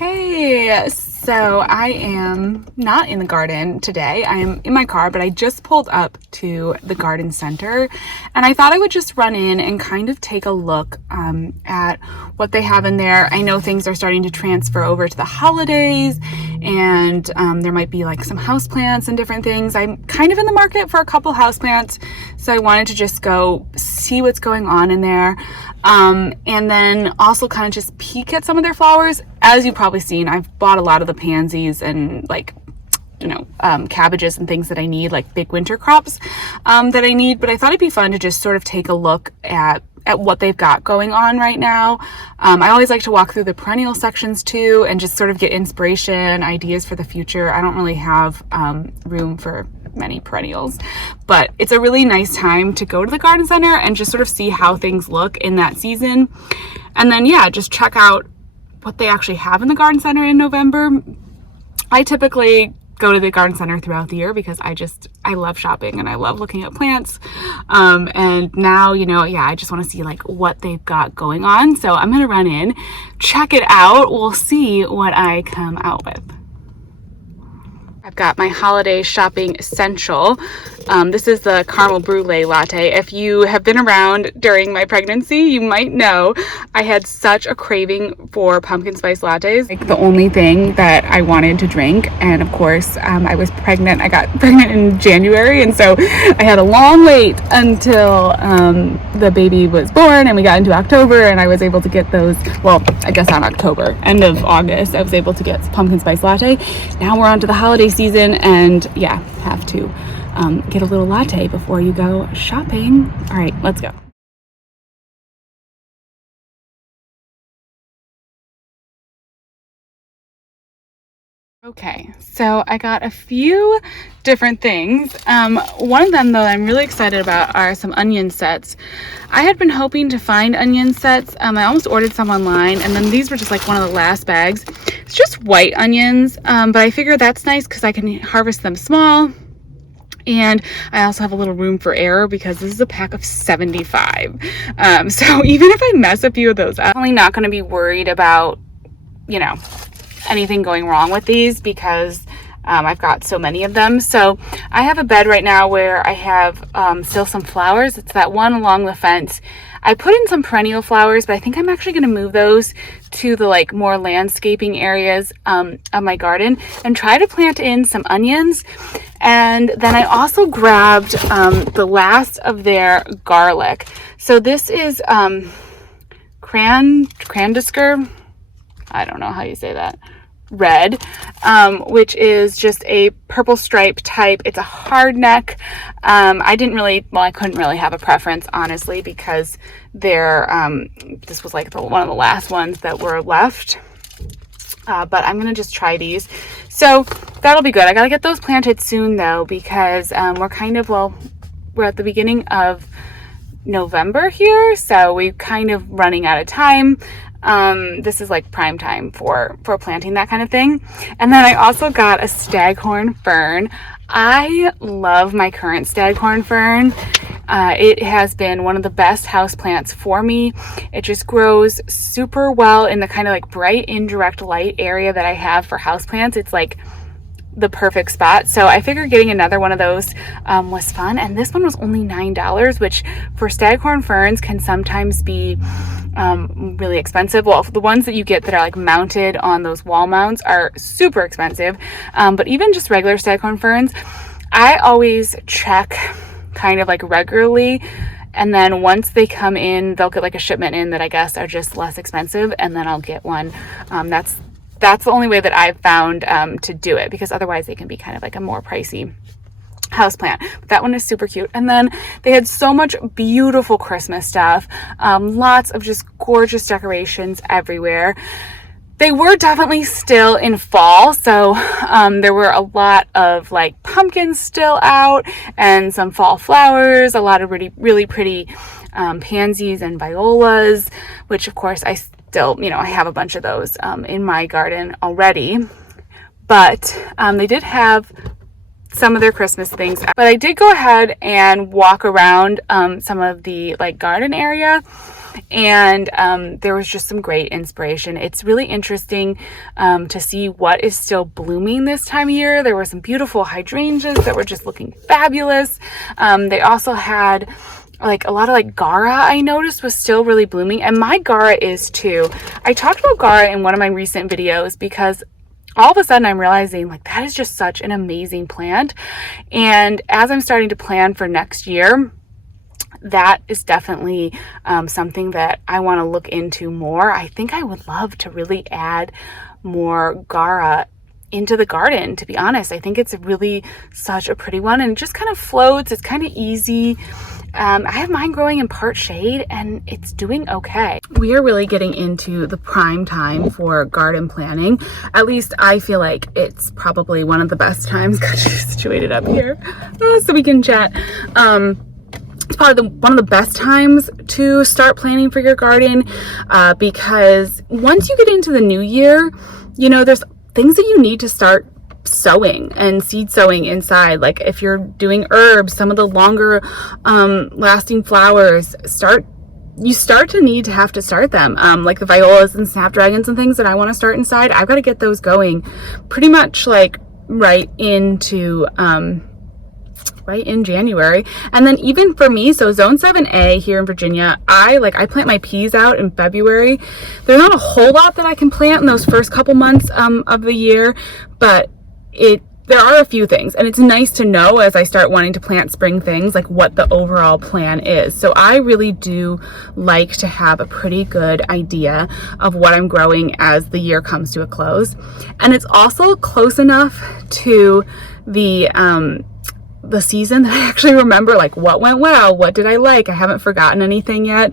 Hey, so I am not in the garden today. I am in my car, but I just pulled up to the garden center and I thought I would just run in and kind of take a look at what they have in there. I know things are starting to transfer over to the holidays and there might be like some houseplants and different things. I'm kind of in the market for a couple houseplants, so I wanted to just go see what's going on in there. And then also kind of just peek at some of their flowers. As you've probably seen, I've bought a lot of the pansies and cabbages and things that I need, like big winter crops that I need. But I thought it'd be fun to just sort of take a look at what they've got going on right now. I always like to walk through the perennial sections too and just sort of get inspiration, ideas for the future. I don't really have room for many perennials, but it's a really nice time to go to the garden center and just sort of see how things look in that season. And then, just check out what they actually have in the garden center in November. I typically go to the garden center throughout the year because I love shopping and I love looking at plants. And now, I just want to see like what they've got going on. So I'm going to run in, check it out. We'll see what I come out with. I've got my holiday shopping essential. This is the caramel brulee latte. If you have been around during my pregnancy, you might know I had such a craving for pumpkin spice lattes. Like the only thing that I wanted to drink. And of course, I was pregnant. I got pregnant in January. And so I had a long wait until the baby was born and we got into October and I was able to get those. Well, I guess not October, end of August, I was able to get pumpkin spice latte. Now we're on to the holiday season and have to get a little latte before you go shopping. All right, let's go. Okay, so I got a few different things. One of them though I'm really excited about are some onion sets. I had been hoping to find onion sets. I almost ordered some online and then these were just like one of the last bags. It's just white onions, but I figure that's nice because I can harvest them small. And I also have a little room for error because this is a pack of 75. So even if I mess a few of those up, I'm probably not going to be worried about, anything going wrong with these because I've got so many of them. So I have a bed right now where I have still some flowers. It's that one along the fence. I put in some perennial flowers, but I think I'm actually going to move those to the more landscaping areas of my garden and try to plant in some onions. And then I also grabbed the last of their garlic. So this is Crandisker. I don't know how you say that. Red, which is just a purple stripe type. It's a hard neck. I couldn't really have a preference, honestly, because this was like one of the last ones that were left. But I'm going to just try these. So that'll be good. I got to get those planted soon though, because we're at the beginning of November here. So we're kind of running out of time. This is like prime time for planting that kind of thing. And then I also got a staghorn fern. I love my current staghorn fern. It has been one of the best house plants for me. It just grows super well in the kind of like bright indirect light area that I have for house plants. It's like the perfect spot. So I figured getting another one of those was fun. And this one was only $9, which for staghorn ferns can sometimes be really expensive. Well, the ones that you get that are like mounted on those wall mounts are super expensive. But even just regular staghorn ferns, I always check kind of like regularly. And then once they come in, they'll get like a shipment in that I guess are just less expensive. And then I'll get one. That's the only way that I've found to do it, because otherwise they can be kind of like a more pricey houseplant. But that one is super cute. And then they had so much beautiful Christmas stuff. Lots of just gorgeous decorations everywhere. They were definitely still in fall, so there were a lot of like pumpkins still out and some fall flowers, a lot of really, really pretty pansies and violas, which of course I still, I have a bunch of those in my garden already. But they did have some of their Christmas things. But I did go ahead and walk around some of the like garden area. and there was just some great inspiration. It's really interesting to see what is still blooming this time of year. There were some beautiful hydrangeas that were just looking fabulous. They also had like a lot of like Gara, I noticed was still really blooming, and my Gara is too. I talked about Gara in one of my recent videos because all of a sudden I'm realizing like that is just such an amazing plant. And as I'm starting to plan for next year, that is definitely something that I want to look into more. I think I would love to really add more Gara into the garden, to be honest. I think it's really such a pretty one, and it just kind of floats. It's kind of easy. I have mine growing in part shade and it's doing okay. We are really getting into the prime time for garden planning. At least I feel like it's probably one of the best times. Got you situated up here so we can chat. It's probably one of the best times to start planning for your garden because once you get into the new year, you know, there's things that you need to start sowing and seed sowing inside. Like if you're doing herbs, some of the longer lasting flowers, you start to need to have to start them. Like the violas and snapdragons and things that I want to start inside, I've got to get those going pretty much like right in January. And then even for me, so zone 7A here in Virginia, I plant my peas out in February. There's not a whole lot that I can plant in those first couple months of the year, but there are a few things, and it's nice to know as I start wanting to plant spring things, like what the overall plan is. So I really do like to have a pretty good idea of what I'm growing as the year comes to a close. And it's also close enough to the season that I actually remember like what went well, what did I like. I haven't forgotten anything yet.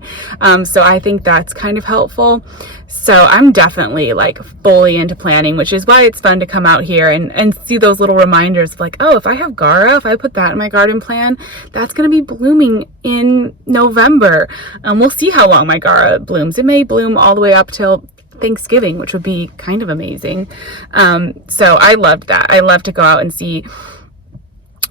So I think that's kind of helpful. So I'm definitely like fully into planning, which is why it's fun to come out here and see those little reminders of like, oh, if I have Gara, if I put that in my garden plan, that's going to be blooming in November. We'll see how long my Gara blooms. It may bloom all the way up till Thanksgiving, which would be kind of amazing. So I loved that. I love to go out and see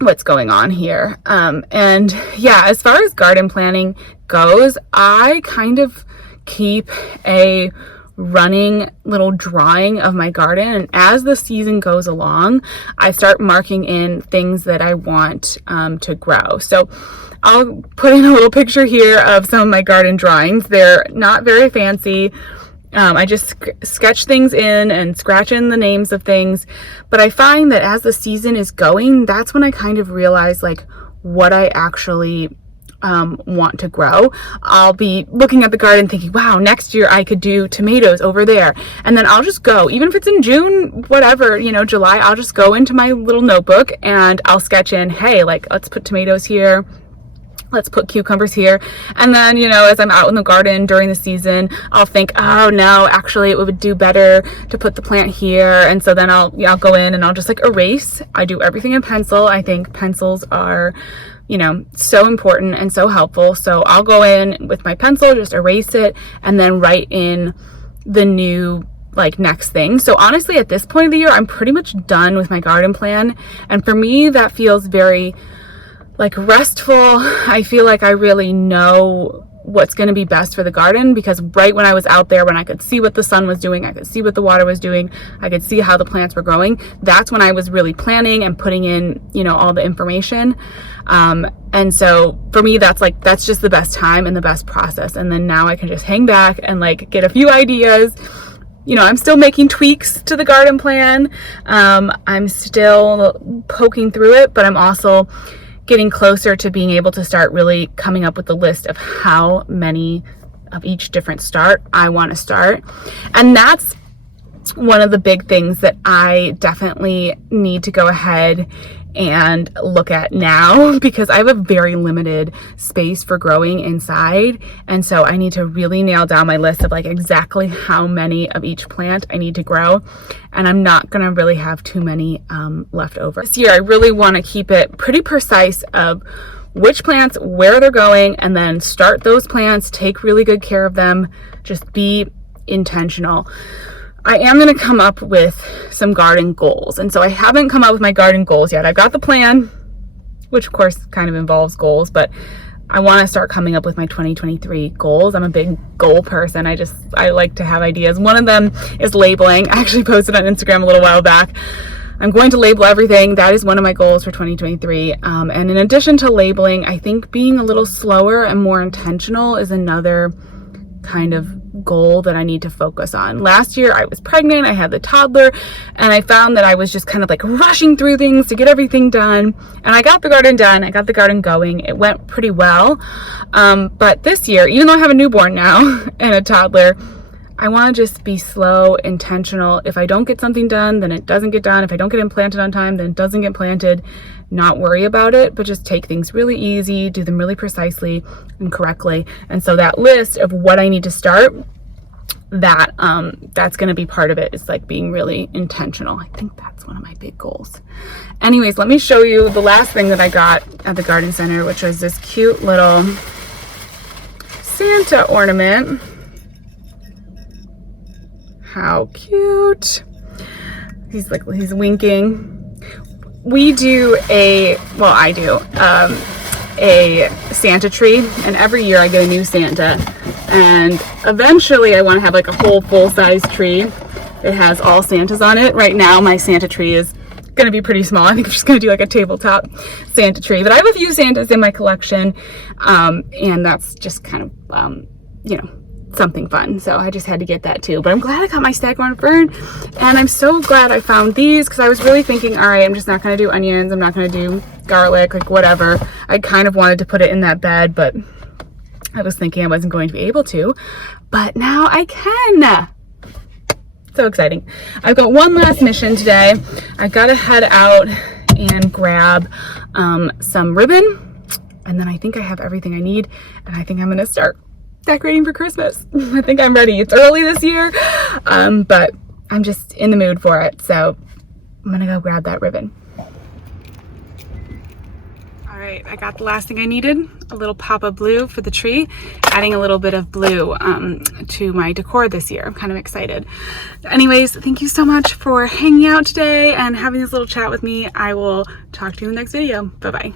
what's going on here. And yeah, as far as garden planning goes, I kind of keep a running little drawing of my garden, and as the season goes along, I start marking in things that I want to grow. So I'll put in a little picture here of some of my garden drawings. They're not very fancy. I just sketch things in and scratch in the names of things. But I find that as the season is going, that's when I kind of realize like what I actually want to grow. I'll be looking at the garden thinking, wow, next year I could do tomatoes over there. And then I'll just go, even if it's in June, whatever, you know, July, I'll just go into my little notebook and I'll sketch in, hey, like let's put tomatoes here. Let's put cucumbers here. And then, you know, as I'm out in the garden during the season, I'll think, oh no, actually it would do better to put the plant here. And so then I'll go in and I'll just like erase. I do everything in pencil. I think pencils are, you know, so important and so helpful. So I'll go in with my pencil, just erase it, and then write in the new like next thing. So honestly, at this point of the year, I'm pretty much done with my garden plan. And for me, that feels very like restful. I feel like I really know what's going to be best for the garden, because right when I was out there, when I could see what the sun was doing, I could see what the water was doing, I could see how the plants were growing, that's when I was really planning and putting in, you know, all the information. And so for me, that's just the best time and the best process. And then now I can just hang back and like get a few ideas. You know, I'm still making tweaks to the garden plan. I'm still poking through it, but I'm also getting closer to being able to start really coming up with a list of how many of each different start I want to start. And that's one of the big things that I definitely need to go ahead and look at now, because I have a very limited space for growing inside. And so I need to really nail down my list of like exactly how many of each plant I need to grow. And I'm not going to really have too many left over. This year, I really want to keep it pretty precise of which plants, where they're going, and then start those plants, take really good care of them, just be intentional. I am going to come up with some garden goals. And so I haven't come up with my garden goals yet. I've got the plan, which of course kind of involves goals, but I want to start coming up with my 2023 goals. I'm a big goal person. I like to have ideas. One of them is labeling. I actually posted on Instagram a little while back. I'm going to label everything. That is one of my goals for 2023. And in addition to labeling, I think being a little slower and more intentional is another kind of goal that I need to focus on. Last year I was pregnant, I had the toddler, and I found that I was just kind of like rushing through things to get everything done. And I got the garden done, I got the garden going. It went pretty well. But this year, even though I have a newborn now and a toddler, I want to just be slow, intentional. If I don't get something done, then it doesn't get done. If I don't get it planted on time, then it doesn't get planted. Not worry about it, but just take things really easy, do them really precisely and correctly. And so that list of what I need to start, that's going to be part of it. It's like being really intentional. I think that's one of my big goals. Anyways, let me show you the last thing that I got at the garden center, which was this cute little Santa ornament. How cute. He's winking. I do a Santa tree, and every year I get a new Santa, and eventually I want to have like a whole full-size tree that has all Santas on it. Right now my Santa tree is going to be pretty small. I think I'm just going to do like a tabletop Santa tree, but I have a few Santas in my collection, and that's just kind of something fun. So I just had to get that too. But I'm glad I got my staghorn fern, and I'm so glad I found these, because I was really thinking, all right, I'm just not going to do onions, I'm not going to do garlic, like whatever. I kind of wanted to put it in that bed, but I was thinking I wasn't going to be able to, but now I can. So exciting. I've got one last mission today. I've got to head out and grab some ribbon, and then I think I have everything I need, and I think I'm going to start decorating for Christmas. I think I'm ready. It's early this year, but I'm just in the mood for it. So I'm gonna go grab that ribbon. All right, I got the last thing I needed, a little pop of blue for the tree, adding a little bit of blue to my decor this year. I'm kind of excited. Anyways, thank you so much for hanging out today and having this little chat with me. I will talk to you in the next video. Bye-bye.